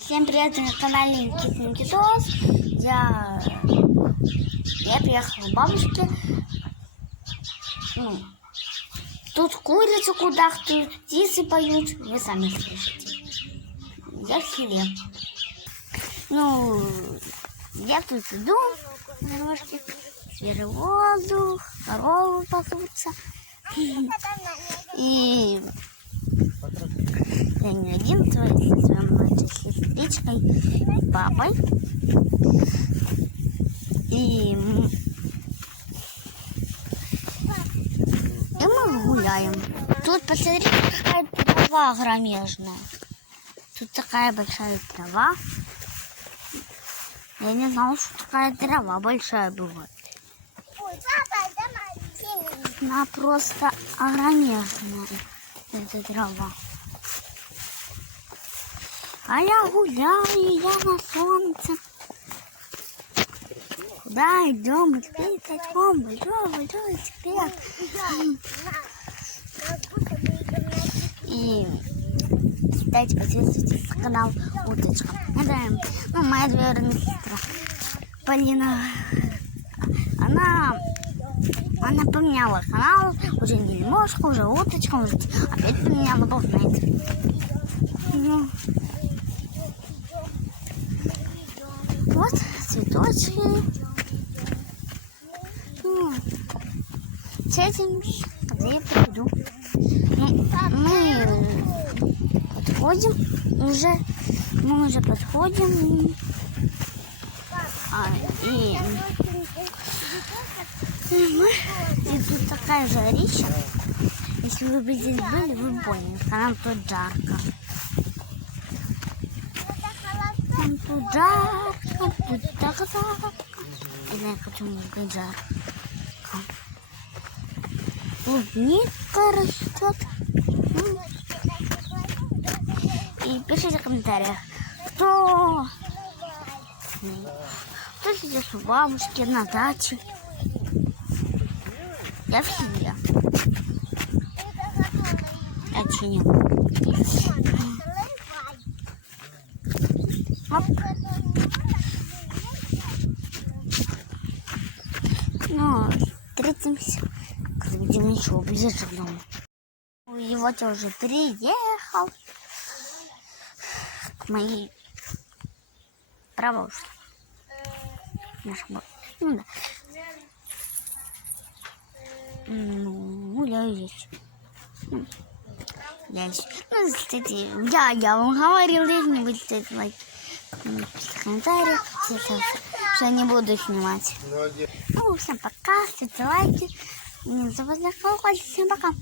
Всем привет, на канале Никитос. Я приехала к бабушке. Тут курицы кудахтают, птицы поют. Вы сами слышите. Я в селе. Я тут иду, немножко свежий воздух, коровы пасутся. И я не один, то есть со своей младшей сестричкой и папой. И мы гуляем. Тут, посмотрите, какая трава громежная. Тут такая большая трава. Я не знала, что такая трава большая бывает. Она просто огромезная, эта трава. А я гуляю, я на солнце. Куда идем? Идем, большой секрет. И кстати, подписывайтесь на канал Уточка. Это моя двоюродная сестра Полина. Она поменяла канал, уже не Лимошка, уже Уточка, уже опять поменяла, бог знает. Вот цветочки. С этим, когда я приду. Мы уже подходим. И тут такая жарища. Если вы бы здесь были, вы поняли, что нам тут жарко. Нам тут жарко, тут так жарко. Не знаю, почему тут жарко. Клубника растет. И пишите в комментариях, кто сейчас у бабушки на даче. Я в семье. Очиню. Встретимся, когда будем еще ближе к дому. И вот я уже приехал к моей прабабушке. Да. Гуляю здесь. Кстати, я вам говорил, не будете лайк в комментариях, что я не буду снимать. Всем пока, ставьте лайки, не забывайте колокольчик, всем пока.